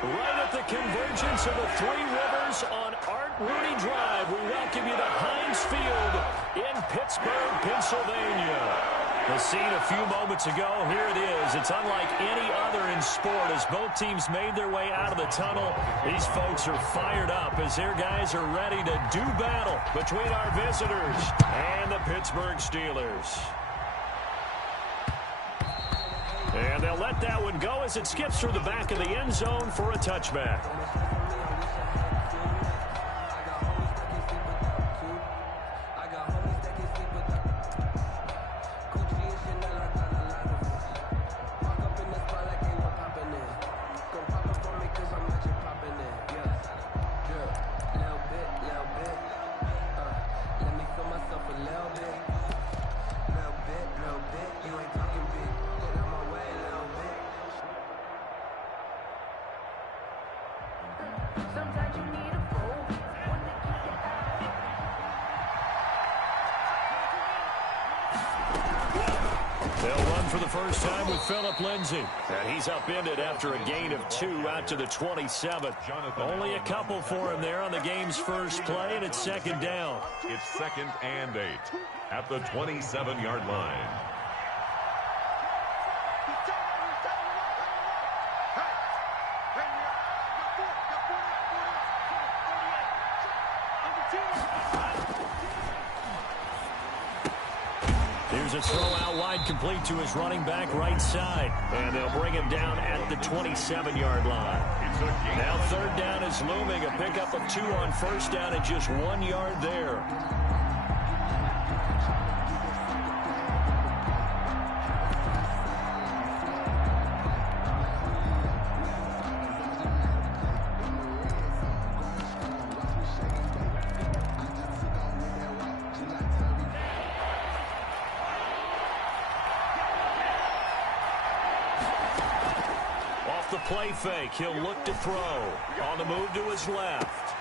Right at the convergence of the Three Rivers on Art Rooney Drive, we welcome you to Heinz Field in Pittsburgh, Pennsylvania. The scene a few moments ago, here it is. It's unlike any other in sport as both teams made their way out of the tunnel. These folks are fired up as their guys are ready to do battle between our visitors and the Pittsburgh Steelers. And they'll let that one go as it skips through the back of the end zone for a touchback. For the first time with Phillip Lindsay. And he's upended after a gain of 2 out to the 27. Only a couple for him there on the game's first play, and it's second down. It's 2nd and 8 at the 27-yard line. Here's a throw out wide, complete to his running back right side. And they'll bring him down at the 27-yard line. Now third down is looming. A pickup of 2 on first down and just 1 yard there. Play fake. He'll look to throw. On the move to his left.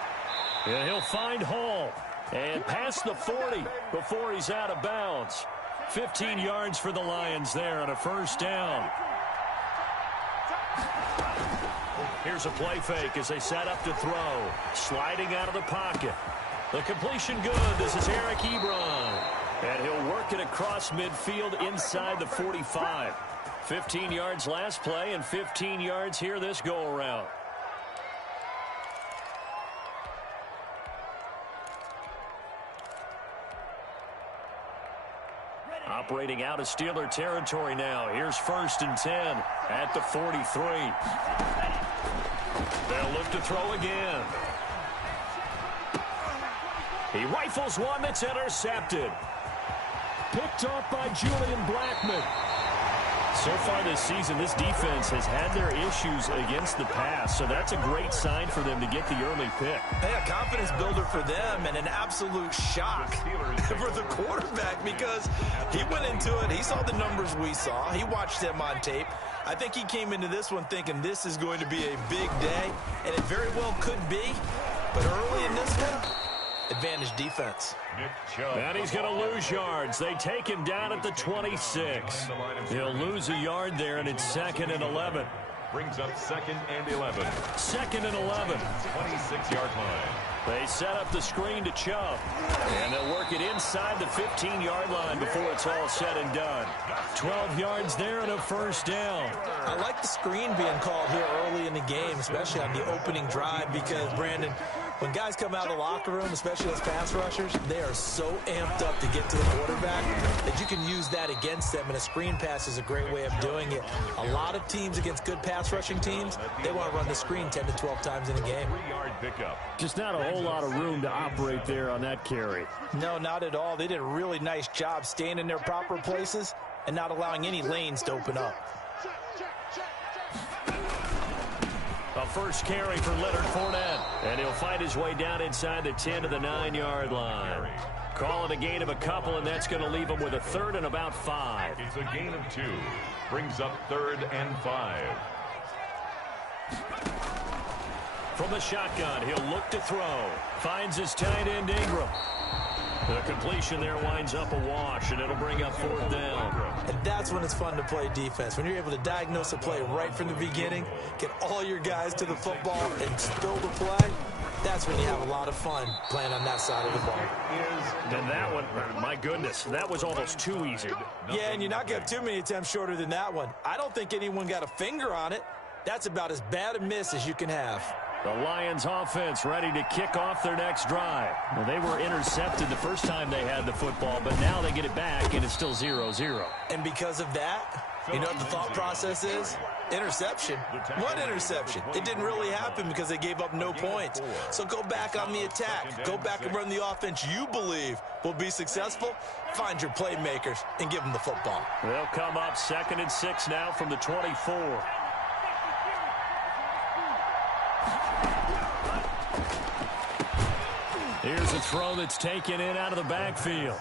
And he'll find Hall. And past the 40 before he's out of bounds. 15 yards for the Lions there on a first down. Here's a play fake as they set up to throw. Sliding out of the pocket. The completion good. This is Eric Ebron. And he'll work it across midfield inside the 45. 15 yards last play and 15 yards here this go-around. Operating out of Steeler territory now. Here's 1st and 10 at the 43. They'll look to throw again. He rifles one that's intercepted. Picked off by Julian Blackmon. So far this season, this defense has had their issues against the pass, so that's a great sign for them to get the early pick. Hey, a confidence builder for them and an absolute shock for the quarterback because he went into it. He saw the numbers we saw. He watched them on tape. I think he came into this one thinking this is going to be a big day, and it very well could be. But early in this one, advantage defense. And he's going to lose yards. They take him down at the 26. He'll lose a yard there, and it's 2nd and 11. Brings up 2nd and 11. 2nd and 11. 26-yard line. They set up the screen to Chubb. And they'll work it inside the 15-yard line before it's all said and done. 12 yards there and a first down. I like the screen being called here early in the game, especially on the opening drive, because, Brandon, when guys come out of the locker room, especially as pass rushers, they are so amped up to get to the quarterback that you can use that against them, and a screen pass is a great way of doing it. A lot of teams against good pass rushing teams, they want to run the screen 10 to 12 times in a game. 3-yard pickup. Just not a whole lot of room to operate there on that carry. No, not at all. They did a really nice job staying in their proper places and not allowing any lanes to open up. A first carry for Leonard Fournette. And he'll find his way down inside the 10 to the 9-yard line. Call it a gain of a couple, and that's going to leave him with a 3rd and about 5. It's a gain of 2. Brings up 3rd and 5. From the shotgun, he'll look to throw. Finds his tight end, Ingram. The completion there winds up a wash, and it'll bring up 4th down. And that's when it's fun to play defense. When you're able to diagnose a play right from the beginning, get all your guys to the football, and build a play, that's when you have a lot of fun playing on that side of the ball. And that one, my goodness, that was almost too easy. Yeah, and you're not going to have too many attempts shorter than that one. I don't think anyone got a finger on it. That's about as bad a miss as you can have. The Lions offense ready to kick off their next drive. Well, they were intercepted the first time they had the football, but now they get it back, and it's still 0-0. And because of that, you know what the thought process is? Interception. What interception? It didn't really happen because they gave up no points. So go back on the attack. Go back and run the offense you believe will be successful. Find your playmakers and give them the football. They'll come up 2nd and 6 now from the 24. Here's a throw that's taken in out of the backfield.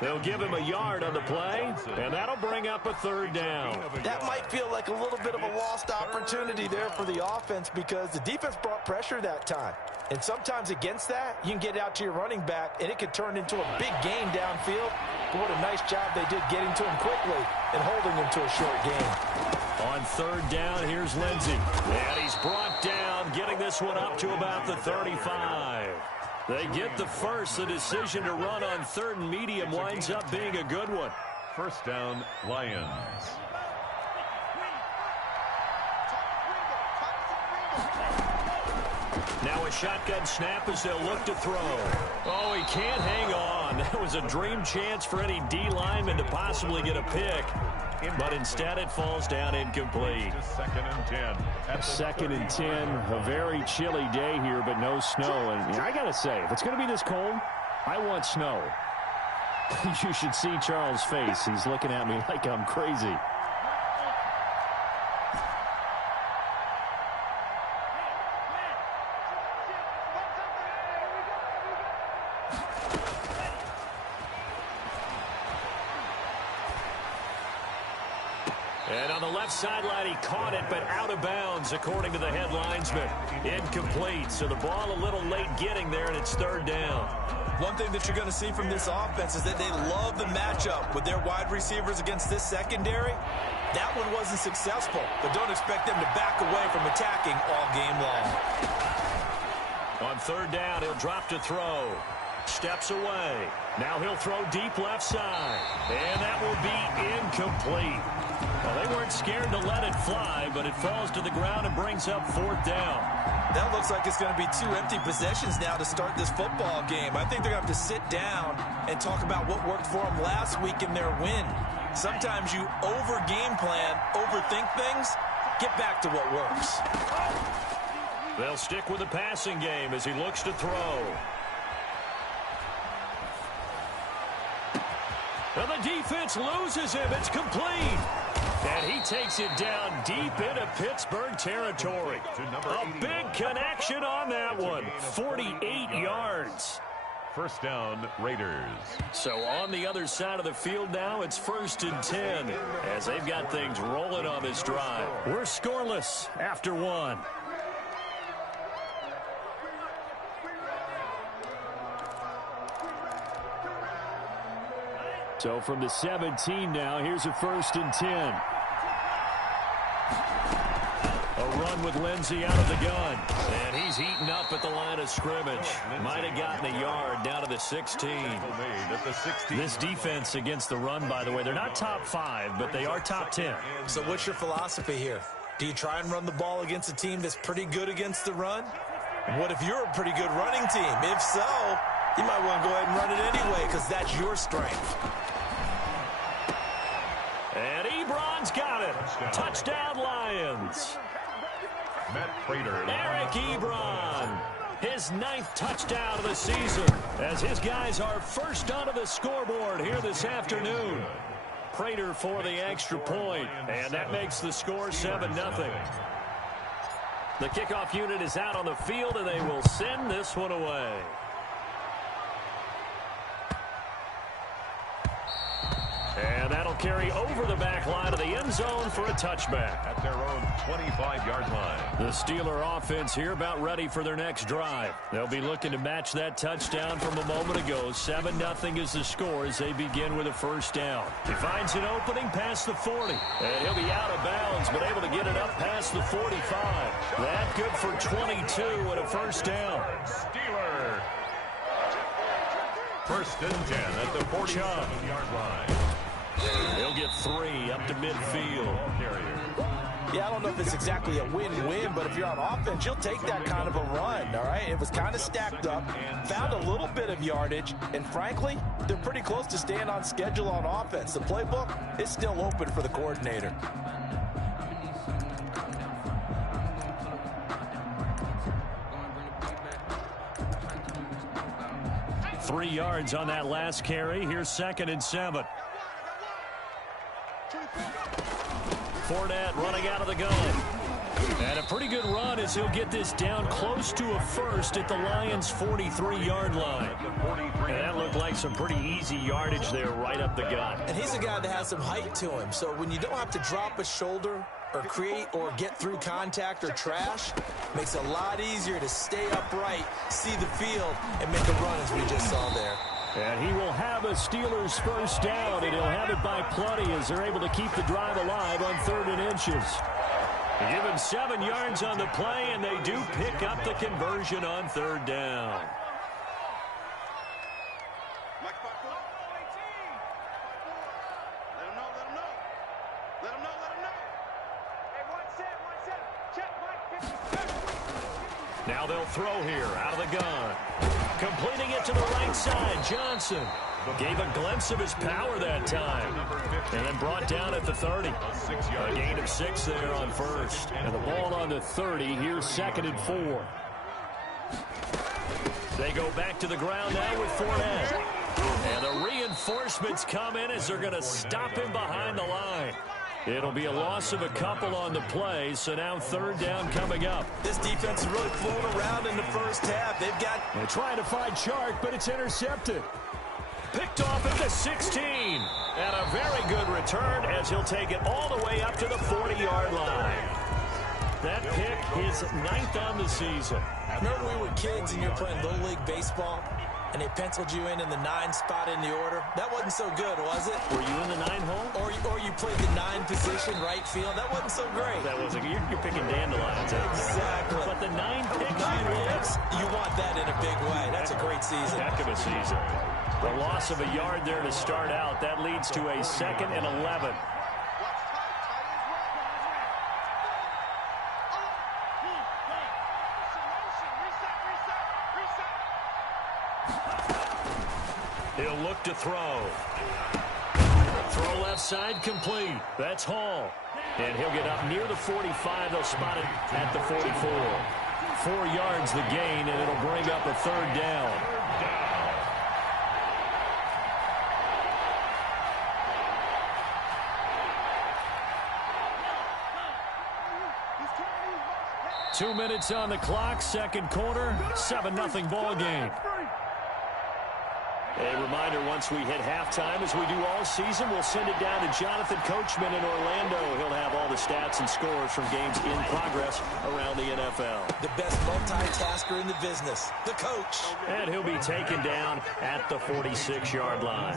They'll give him a yard on the play, and that'll bring up a 3rd down. That might feel like a little bit of a lost opportunity there for the offense because the defense brought pressure that time. And sometimes against that, you can get out to your running back, and it could turn into a big gain downfield. But what a nice job they did getting to him quickly and holding him to a short gain. On 3rd down, here's Lindsey. And he's brought down, getting this one up to about the 35. They get the first. The decision to run on 3rd and medium winds up being a good one. 1st down, Lions. Now a shotgun snap as they'll look to throw. Oh, he can't hang on. That was a dream chance for any D lineman to possibly get a pick. But instead it falls down incomplete. 2nd and 10. 2nd and 10. A very chilly day here, but no snow. And I got to say, if it's going to be this cold, I want snow. You should see Charles' face. He's looking at me like I'm crazy. And on the left sideline, he caught it, but out of bounds, according to the head linesman. Incomplete, so the ball a little late getting there, and it's 3rd down. One thing that you're going to see from this offense is that they love the matchup with their wide receivers against this secondary. That one wasn't successful, but don't expect them to back away from attacking all game long. On 3rd down, he'll drop to throw. Steps away. Now he'll throw deep left side. And that will be incomplete. Well, they weren't scared to let it fly, but it falls to the ground and brings up 4th down. That looks like it's going to be 2 empty possessions now to start this football game. I think they're going to have to sit down and talk about what worked for them last week in their win. Sometimes you over-game plan, overthink things. Get back to what works. They'll stick with the passing game as he looks to throw. And the defense loses him. It's complete. And he takes it down deep into Pittsburgh territory. A big connection on that one. 48 yards. 1st down, Raiders. So on the other side of the field now, it's 1st and 10 as they've got things rolling on this drive. We're scoreless after 1. So from the 17 now, here's a 1st and 10. A run with Lindsey out of the gun. And he's eaten up at the line of scrimmage. Might have gotten a yard down to the 16. This defense against the run, by the way, they're not top 5, but they are top 10. So what's your philosophy here? Do you try and run the ball against a team that's pretty good against the run? What if you're a pretty good running team? If so, you might want to go ahead and run it anyway because that's your strength. And Ebron's got it. Touchdown, Lions. Matt Prater. Eric Ebron, his 9th touchdown of the season, as his guys are first onto the scoreboard here this afternoon. Prater for the extra point, and that makes the score 7-0. The kickoff unit is out on the field, and they will send this one away. And that'll carry over the back line of the end zone for a touchback. At their own 25-yard line. The Steeler offense here about ready for their next drive. They'll be looking to match that touchdown from a moment ago. 7-0 is the score as they begin with a first down. He finds an opening past the 40. And he'll be out of bounds, but able to get it up past the 45. That good for 22 and a first down. Steeler. First and 10 at the 47-yard line. He'll get 3 up to midfield. Yeah, I don't know if it's exactly a win-win, but if you're on offense, you'll take that kind of a run, all right? It was kind of stacked up, found a little bit of yardage, and frankly, they're pretty close to staying on schedule on offense. The playbook is still open for the coordinator. 3 yards on that last carry. Here's 2nd and 7. Fournette running out of the gun. And a pretty good run as he'll get this down close to a first at the Lions' 43-yard line. And that looked like some pretty easy yardage there right up the gut. And he's a guy that has some height to him. So when you don't have to drop a shoulder or create or get through contact or trash, makes it a lot easier to stay upright, see the field, and make a run as we just saw there. And he will have a Steelers first down, and he'll have it by plenty as they're able to keep the drive alive on 3rd and inches. They give him 7 yards on the play, and they do pick up the conversion on 3rd down. Now they'll throw here out of the gun. Completing it to the right side, Johnson. Gave a glimpse of his power that time. And then brought down at the 30. A gain of 6 there on first. And the ball on the 30. Here's 2nd and 4. They go back to the ground now with Fournette. And the reinforcements come in as they're going to stop him behind the line. It'll be a loss of a couple on the play, so now 3rd down coming up. This defense is really flown around in the first half. They're trying to find Chark, but it's intercepted. Picked off at the 16. And a very good return as he'll take it all the way up to the 40-yard line. That pick is 9th on the season. Remember we were kids and you were playing Little League Baseball? And they penciled you in the 9 spot in the order. That wasn't so good, was it? Were you in the 9 hole? Or you played the 9 position, right field. That wasn't so great. That wasn't. You're picking dandelions. Exactly. But the 9 picks, you want that in a big way. That's a great season. Heck of a season. The loss of a yard there to start out. That leads to a 2nd and 11. He'll look to throw. Throw left side complete. That's Hall. And he'll get up near the 45. They'll spot it at the 44. 4 yards the gain, and it'll bring up a 3rd down. Two minutes on the clock, 2nd quarter, 7-0 ball game. A reminder, once we hit halftime, as we do all season, we'll send it down to Jonathan Coachman in Orlando. He'll have all the stats and scores from games in progress around the NFL. The best multitasker in the business, the coach. And he'll be taken down at the 46-yard line.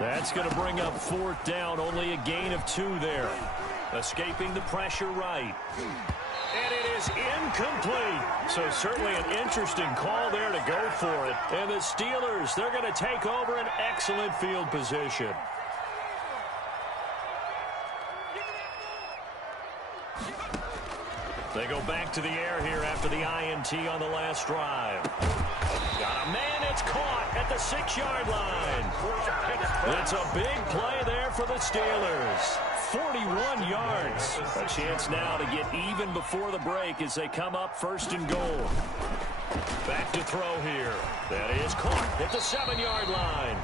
That's going to bring up 4th down, only a gain of 2 there. Escaping the pressure right. And it is incomplete. So certainly an interesting call there to go for it. And the Steelers, they're going to take over an excellent field position. They go back to the air here after the INT on the last drive. Got a man, it's caught at the 6-yard line. It's a big play there for the Steelers. 41 yards. A chance now to get even before the break as they come up 1st and goal. Back to throw here. That is caught at the 7-yard line.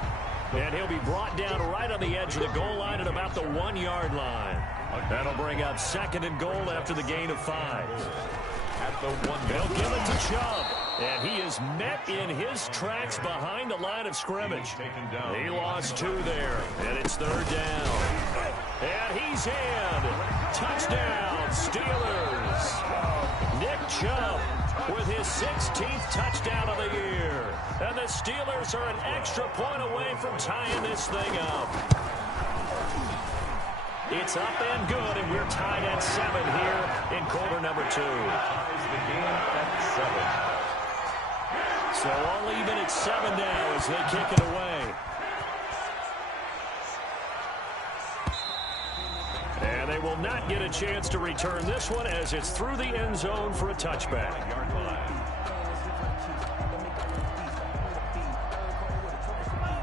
And he'll be brought down right on the edge of the goal line at about the 1-yard line. That'll bring up 2nd and goal after the gain of 5. At the 1. They'll give it to Chubb. And he is met in his tracks behind the line of scrimmage. He lost 2 there, and it's 3rd down. And he's in. Touchdown, Steelers. Nick Chubb with his 16th touchdown of the year. And the Steelers are an extra point away from tying this thing up. It's up and good, and we're tied at 7 here in quarter number 2. The game at 7. So all even at 7 now as they kick it away. And they will not get a chance to return this one as it's through the end zone for a touchback.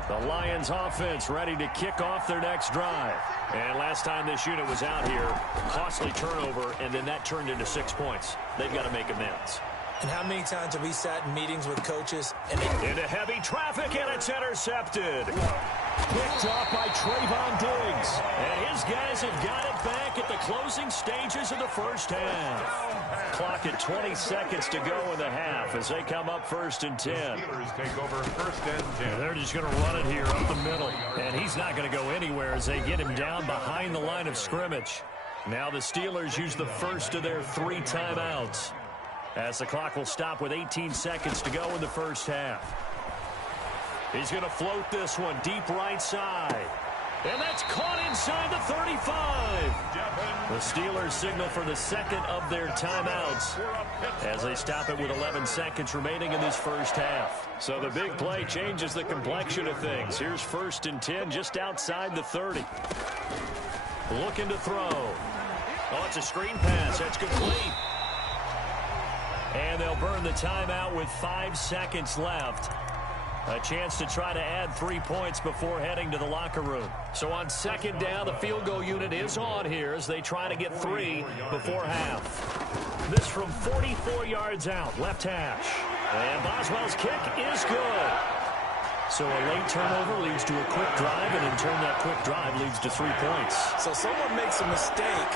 The Lions offense ready to kick off their next drive. And last time this unit was out here, costly turnover, and then that turned into 6 points. They've got to make amends. And how many times have we sat in meetings with coaches and into heavy traffic, and it's intercepted. Picked off by Trayvon Diggs. And his guys have got it back at the closing stages of the first half. Clock at 20 seconds to go in the half as they come up 1st and 10. Steelers take over 1st and 10. They're just going to run it here up the middle. And he's not going to go anywhere as they get him down behind the line of scrimmage. Now the Steelers use the first of their 3 timeouts, as the clock will stop with 18 seconds to go in the first half. He's going to float this one deep right side. And that's caught inside the 35. The Steelers signal for the second of their timeouts as they stop it with 11 seconds remaining in this first half. So the big play changes the complexion of things. Here's 1st and 10 just outside the 30. Looking to throw. Oh, it's a screen pass. That's complete. And they'll burn the timeout with 5 seconds left. A chance to try to add 3 points before heading to the locker room. So on 2nd down, the field goal unit is on here as they try to get 3 before half. This from 44 yards out, left hash. And Boswell's kick is good. So a late turnover leads to a quick drive, and in turn that quick drive leads to 3 points. So someone makes a mistake,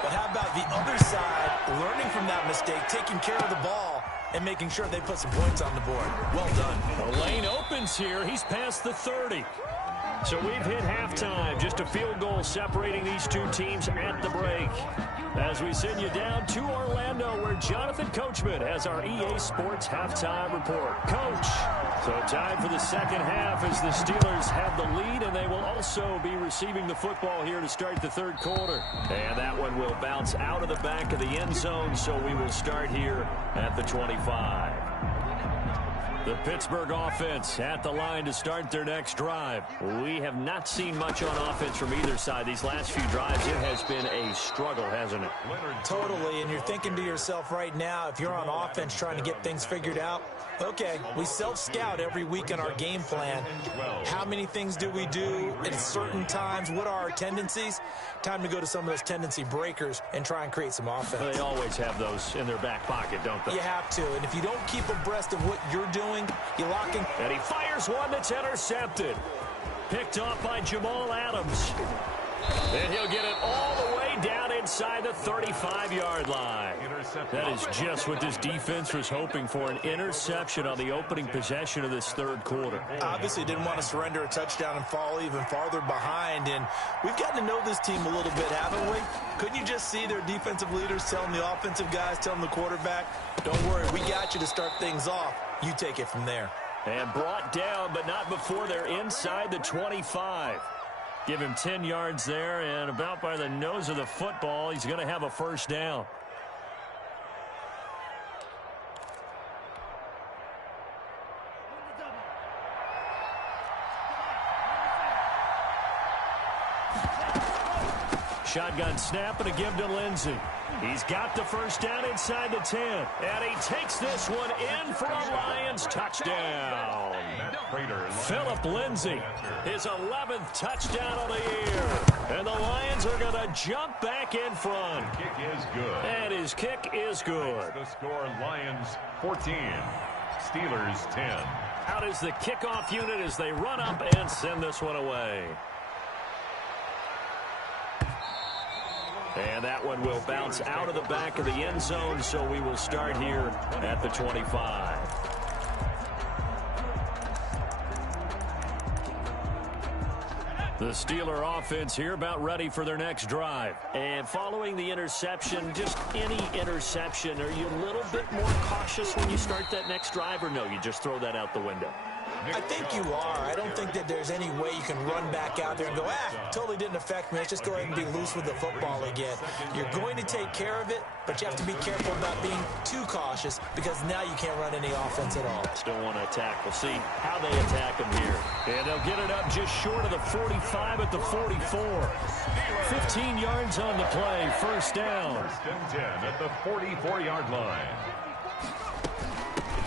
but how about the other side learning from that mistake, taking care of the ball, and making sure they put some points on the board? Well done. The lane opens here. He's past the 30. So we've hit halftime. Just a field goal separating these 2 teams at the break. As we send you down to Orlando, where Jonathan Coachman has our EA Sports halftime report. Coach. So time for the second half as the Steelers have the lead, and they will also be receiving the football here to start the 3rd quarter. And that one will bounce out of the back of the end zone, so we will start here at the 25. The Pittsburgh offense at the line to start their next drive. We have not seen much on offense from either side. These last few drives, it has been a struggle, hasn't it? Totally, and you're thinking to yourself right now, if you're on offense trying to get things figured out, okay, we self-scout every week in our game plan. How many things do we do at certain times? What are our tendencies? Time to go to some of those tendency breakers and try and create some offense. They always have those in their back pocket, don't they? You have to, and if you don't keep abreast of what you're doing, you lock in. And he fires one that's intercepted. Picked off by Jamal Adams. And he'll get it all the way down inside the 35-yard line. That is just what this defense was hoping for, an interception on the opening possession of this 3rd quarter. Obviously didn't want to surrender a touchdown and fall even farther behind, and we've gotten to know this team a little bit, haven't we? Couldn't you just see their defensive leaders telling the offensive guys, telling the quarterback, don't worry, we got you to start things off. You take it from there. And brought down, but not before they're inside the 25. Give him 10 yards there, and about by the nose of the football, he's going to have a 1st down. Shotgun snap and a give to Lindsey. He's got the 1st down inside the 10. And he takes this one in for a Lions touchdown. Philip Lindsey, his 11th touchdown of the year. And the Lions are going to jump back in front. Kick is good. And his kick is good. The score, Lions 14, Steelers 10. Out is the kickoff unit as they run up and send this one away. And that one will bounce out of the back of the end zone, so we will start here at the 25. The Steeler offense here about ready for their next drive. And following the interception, just any interception, are you a little bit more cautious when you start that next drive, or no, you just throw that out the window? I think you are. I don't think that there's any way you can run back out there and go, totally didn't affect me. Let's just go ahead and be loose with the football again. You're going to take care of it, but you have to be careful about being too cautious because now you can't run any offense at all. Still want to attack. We'll see how they attack them here. And they'll get it up just short of the 45 at the 44. 15 yards on the play. First down. First and 10 at the 44-yard line.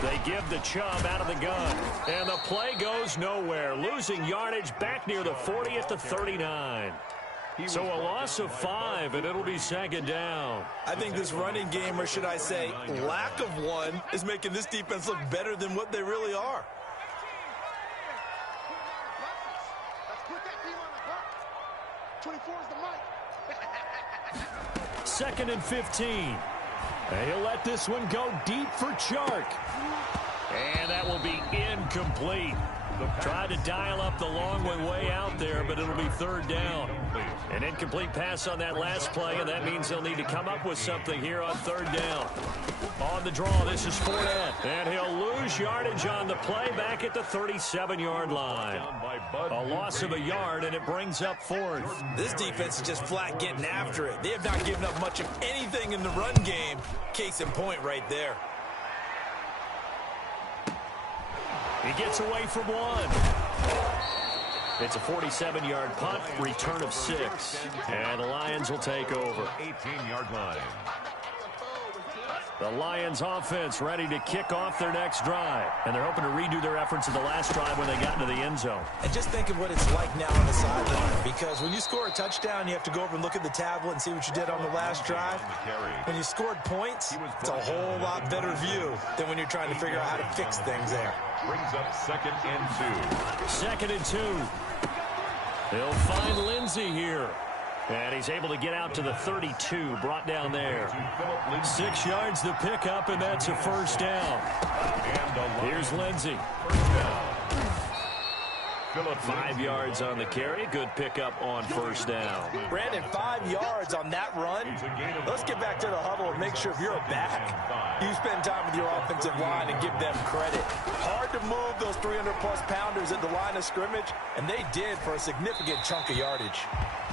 They give the Chubb out of the gun. And the play goes nowhere. Losing yardage back near the 40 at the 39. So a loss of 5, and it'll be second down. I think this running game, or should I say lack of one, is making this defense look better than what they really are. Second and 15. He'll let this one go deep for Chark. And that will be incomplete. Tried to dial up the long way out there, but it'll be third down. An incomplete pass on that last play, and that means they'll need to come up with something here on third down. On the draw, this is Fournette. And he'll lose yardage on the play back at the 37-yard line. A loss of a yard, and it brings up fourth. This defense is just flat getting after it. They have not given up much of anything in the run game. Case in point right there. He gets away from one. It's a 47-yard punt, return of 6. And the Lions will take over. 18-yard line. The Lions offense ready to kick off their next drive. And they're hoping to redo their efforts in the last drive when they got into the end zone. And just think of what it's like now on the sideline. Because when you score a touchdown, you have to go over and look at the tablet and see what you did on the last drive. When you scored points, it's a whole lot better view than when you're trying to figure out how to fix things there. Brings up second and 2. Second and 2. They'll find Lindsey here. And he's able to get out to the 32, brought down there. 6 yards the pickup, and that's a first down. Here's Lindsey. 5 yards on the carry. Good pickup on first down. Brandon, 5 yards on that run. Let's get back to the huddle and make sure if you're a back, you spend time with your offensive line and give them credit. Hard to move those 300-plus pounders at the line of scrimmage, and they did for a significant chunk of yardage.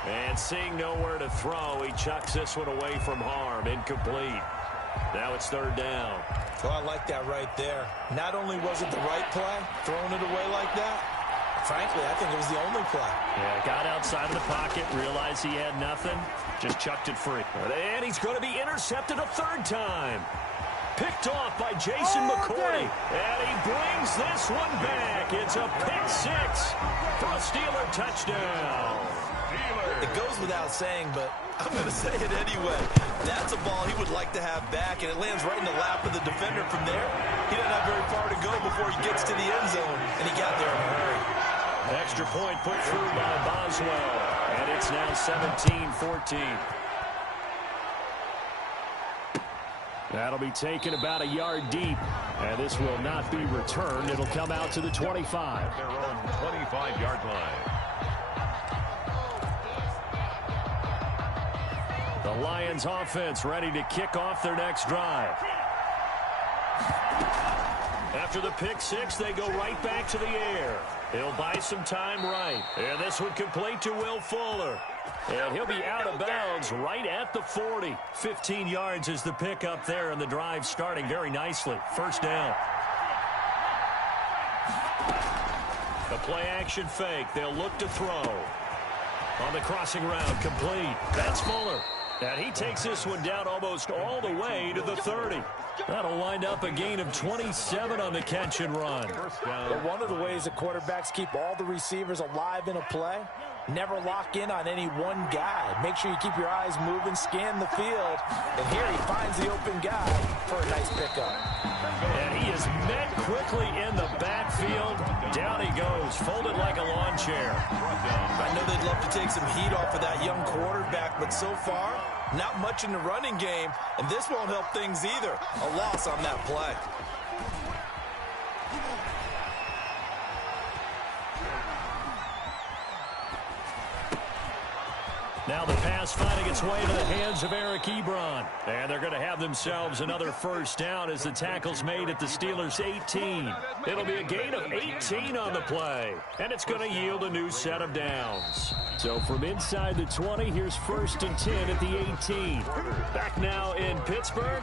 And seeing nowhere to throw, he chucks this one away from harm. Incomplete. Now it's third down. Well, I like that right there. Not only was it the right play, throwing it away like that, frankly, I think it was the only play. Yeah, got outside of the pocket, realized he had nothing, just chucked it free. And he's going to be intercepted a third time. Picked off by Jason McCourty. And he brings this one back. It's a pick 6 for a Steeler touchdown. It goes without saying, but I'm going to say it anyway. That's a ball he would like to have back, and it lands right in the lap of the defender from there. He doesn't have very far to go before he gets to the end zone, and he got there in a hurry. Extra point put through by Boswell, and it's now 17-14. That'll be taken about a yard deep, and this will not be returned. It'll come out to the 25. Their own 25-yard line. The Lions offense ready to kick off their next drive. After the pick 6, they go right back to the air. He'll buy some time right. And this one complete to Will Fuller. And he'll be out of bounds right at the 40. 15 yards is the pickup there, and the drive starting very nicely. First down. The play action fake. They'll look to throw. On the crossing route, complete. That's Fuller. And he takes this one down almost all the way to the 30. That'll wind up a gain of 27 on the catch and run. But one of the ways that quarterbacks keep all the receivers alive in a play, never lock in on any one guy. Make sure you keep your eyes moving, scan the field. And here he finds the open guy for a nice pickup. And he is met quickly in the backfield. Down he goes, folded like a lawn chair. I know they'd love to take some heat off of that young quarterback, but so far, not much in the running game, and this won't help things either. A loss on that play. Now the pass finding its way to the hands of Eric Ebron. And they're going to have themselves another first down as the tackle's made at the Steelers' 18. It'll be a gain of 18 on the play. And it's going to yield a new set of downs. So from inside the 20, here's 1st and 10 at the 18. Back now in Pittsburgh.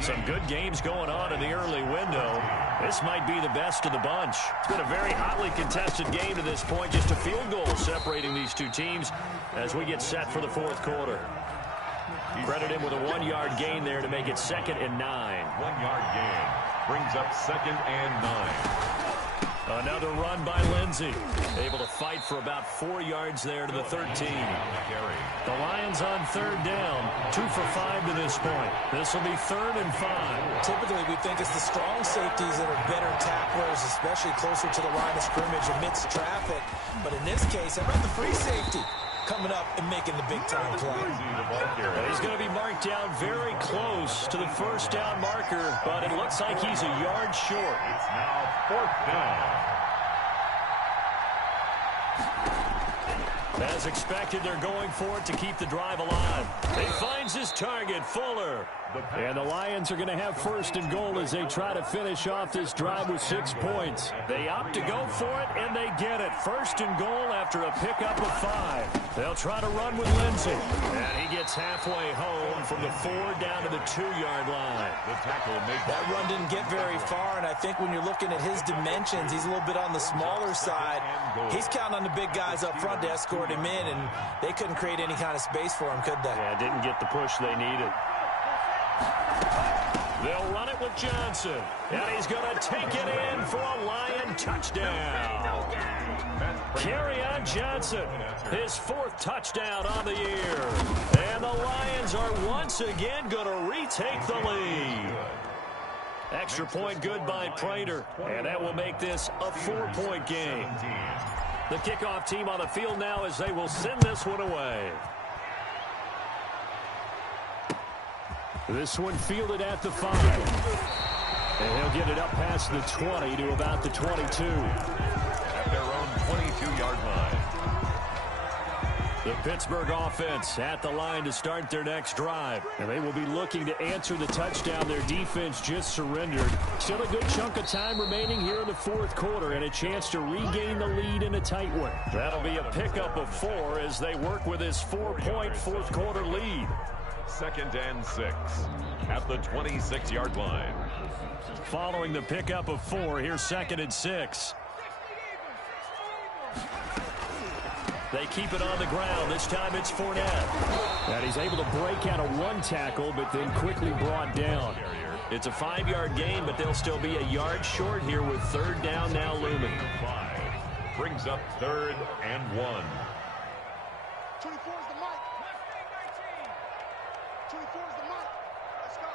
Some good games going on in the early window. This might be the best of the bunch. It's been a very hotly contested game to this point. Just a field goal separating these two teams as we get set for the 4th quarter. Credit him with a 1-yard gain there to make it 2nd and 9. 1-yard gain brings up 2nd and 9. Another run by Lindsey. Able to fight for about 4 yards there to the 13. The Lions on 3rd down. 2 for 5 to this point. This will be 3rd and 5. Typically, we think it's the strong safeties that are better tacklers, especially closer to the line of scrimmage amidst traffic. But in this case, how about the free safety coming up and making the big-time play? He's going to be marked down very close to the first down marker, but it looks like he's a yard short. It's now 4th down. As expected, they're going for it to keep the drive alive. He finds his target, Fuller. And the Lions are going to have 1st and goal as they try to finish off this drive with 6 points. They opt to go for it, and they get it. 1st and goal after a pickup of 5. They'll try to run with Lindsey. And he gets halfway home from the 4 down to the 2-yard line. The tackle made That run didn't get very far, and I think when you're looking at his dimensions, he's a little bit on the smaller side. He's counting on the big guys up front to escort him in, and they couldn't create any kind of space for him, could they? Yeah, didn't get the push they needed. They'll run it with Johnson. And he's going to take it in for a Lion touchdown. Kerryon Johnson, his 4th touchdown on the year. And the Lions are once again going to retake the lead. Extra point good by Prater. And that will make this a 4-point game. The kickoff team on the field now as they will send this one away. This one fielded at the 5. And he'll get it up past the 20 to about the 22. At their own 22-yard line. The Pittsburgh offense at the line to start their next drive. And they will be looking to answer the touchdown their defense just surrendered. Still a good chunk of time remaining here in the 4th quarter and a chance to regain the lead in a tight one. That'll be a pickup of 4 as they work with this 4-point 4th quarter lead. 2nd and 6 at the 26-yard line. Following the pickup of 4, here's 2nd and 6. They keep it on the ground. This time it's Fournette. And he's able to break out of 1 tackle, but then quickly brought down. It's a 5-yard gain, but they'll still be a yard short here with 3rd down now looming. 5 brings up 3rd and 1. 24 is the mark. 24 is the mark. Let's go.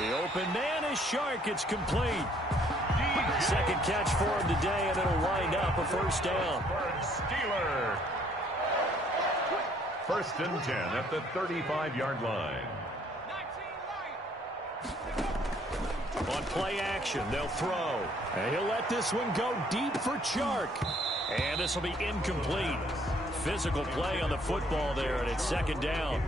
The open man is Shark. It's complete. 2nd catch for him today, and it'll wind up a 1st down. Steeler. 1st and 10 at the 35-yard line. On play action, they'll throw. And he'll let this one go deep for Chark. And this will be incomplete. Physical play on the football there, and it's 2nd down.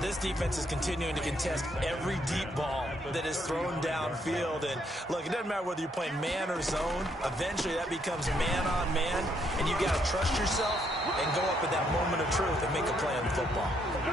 This defense is continuing to contest every deep ball that is thrown downfield. And look, it doesn't matter whether you're playing man or zone. Eventually that becomes man on man, and you've got to trust yourself and go up at that moment of truth and make a play on the football.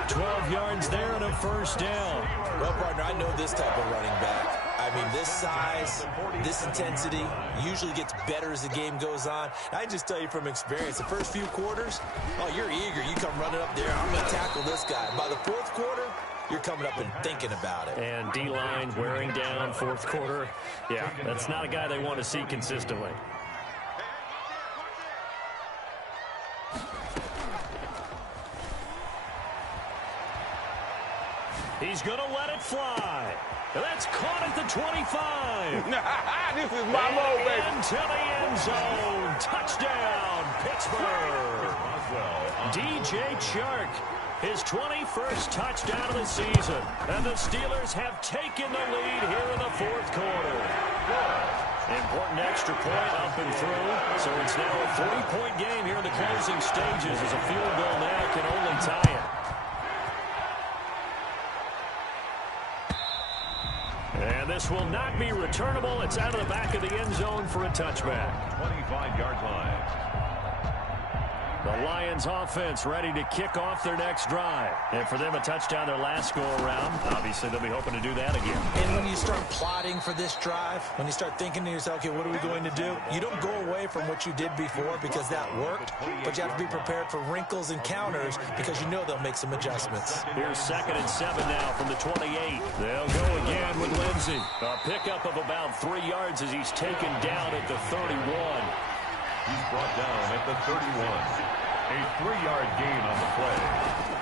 12 yards there and a 1st down. Well, partner, I know this type of running back. I mean, this size, this intensity usually gets better as the game goes on. I just tell you from experience, the first few quarters, oh, you're eager. You come running up there, I'm going to tackle this guy. By the 4th quarter, you're coming up and thinking about it. And D-line wearing down 4th quarter. Yeah, that's not a guy they want to see consistently. He's going to let it fly. That's caught at the 25. This is my mode, baby. Into the end zone. Touchdown, Pittsburgh. DJ Chark, his 21st touchdown of the season. And the Steelers have taken the lead here in the 4th quarter. Important extra point up and through. So it's now a 3-point game here in the closing stages as a field goal now can only tie it. And this will not be returnable. It's out of the back of the end zone for a touchback. 25-yard line. The Lions offense ready to kick off their next drive. And for them, a touchdown their last go-around. Obviously, they'll be hoping to do that again. And when you start plotting for this drive, when you start thinking to yourself, okay, what are we going to do? You don't go away from what you did before because that worked, but you have to be prepared for wrinkles and counters because you know they'll make some adjustments. Here's 2nd and 7 now from the 28. They'll go again with Lindsey. A pickup of about 3 yards as he's taken down at the 31. He's brought down at the 31. A 3-yard gain on the play.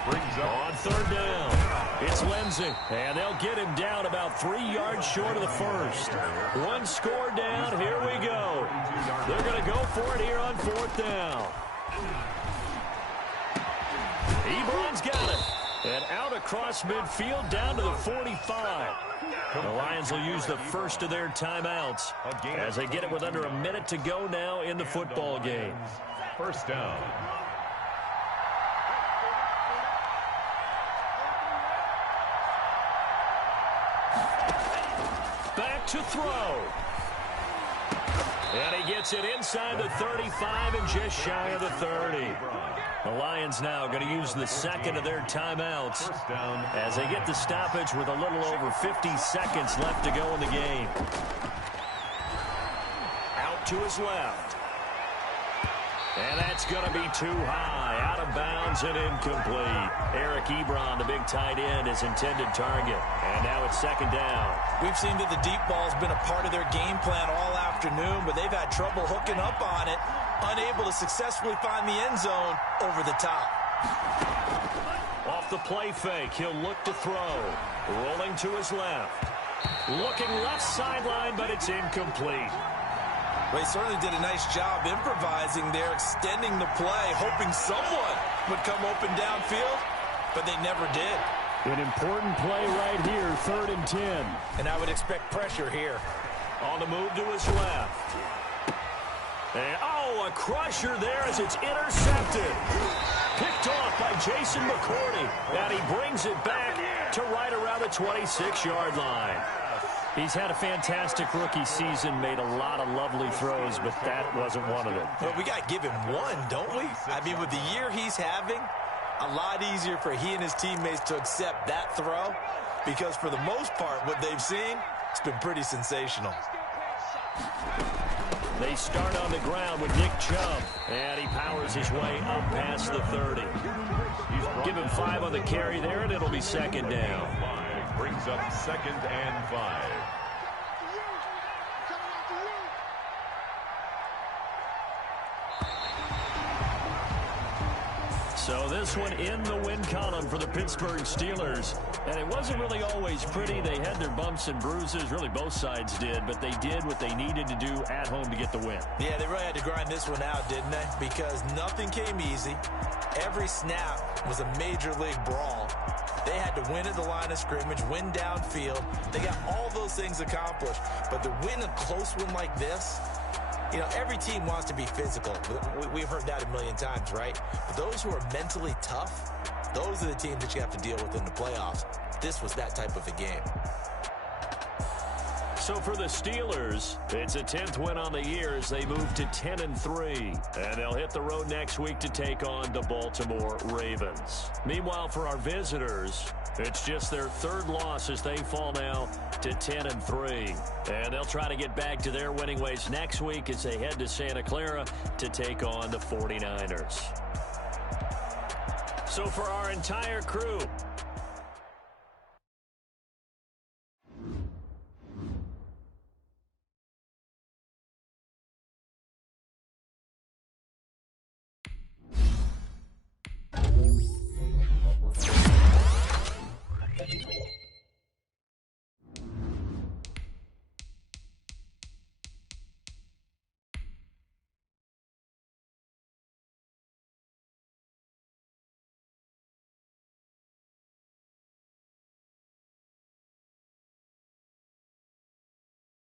Brings up on 3rd down. It's Lindsey. And they'll get him down about 3 yards short of the first. One score down. Here we go. They're going to go for it here on 4th down. Ebron's got it. And out across midfield down to the 45. The Lions will use the first of their timeouts as they get it with under a minute to go now in the football game. 1st down. Back to throw. And he gets it inside the 35 and just shy of the 30. The Lions now going to use the second of their timeouts as they get the stoppage with a little over 50 seconds left to go in the game. Out to his left. And that's going to be too high. Out of bounds and incomplete. Eric Ebron, the big tight end, his intended target. And now it's 2nd down. We've seen that the deep ball's been a part of their game plan all afternoon, but they've had trouble hooking up on it, unable to successfully find the end zone over the top. Off the play fake, he'll look to throw. Rolling to his left. Looking left sideline, but it's incomplete. Well, he certainly did a nice job improvising there, extending the play, hoping someone would come open downfield, but they never did. An important play right here, 3rd and 10. And I would expect pressure here. On the move to his left. And, a crusher there as it's intercepted. Picked off by Jason McCourty. And he brings it back to right around the 26-yard line. He's had a fantastic rookie season, made a lot of lovely throws, but that wasn't one of them. Well, we got to give him one, don't we? I mean, with the year he's having, a lot easier for he and his teammates to accept that throw because for the most part, what they've seen, it's been pretty sensational. They start on the ground with Nick Chubb, and he powers his way up past the 30. Give him 5 on the carry there, and it'll be 2nd down. Brings up 2nd and 5. So this one in the win column for the Pittsburgh Steelers. And it wasn't really always pretty. They had their bumps and bruises. Really, both sides did. But they did what they needed to do at home to get the win. Yeah, they really had to grind this one out, didn't they? Because nothing came easy. Every snap was a major league brawl. They had to win at the line of scrimmage, win downfield. They got all those things accomplished. But to win a close one like this, you know, every team wants to be physical. We've heard that a million times, right? But those who are mentally tough, those are the teams that you have to deal with in the playoffs. This was that type of a game. So for the Steelers, it's a 10th win on the year as they move to 10-3. And they'll hit the road next week to take on the Baltimore Ravens. Meanwhile, for our visitors, it's just their 3rd loss as they fall now to 10-3. And they'll try to get back to their winning ways next week as they head to Santa Clara to take on the 49ers. So for our entire crew,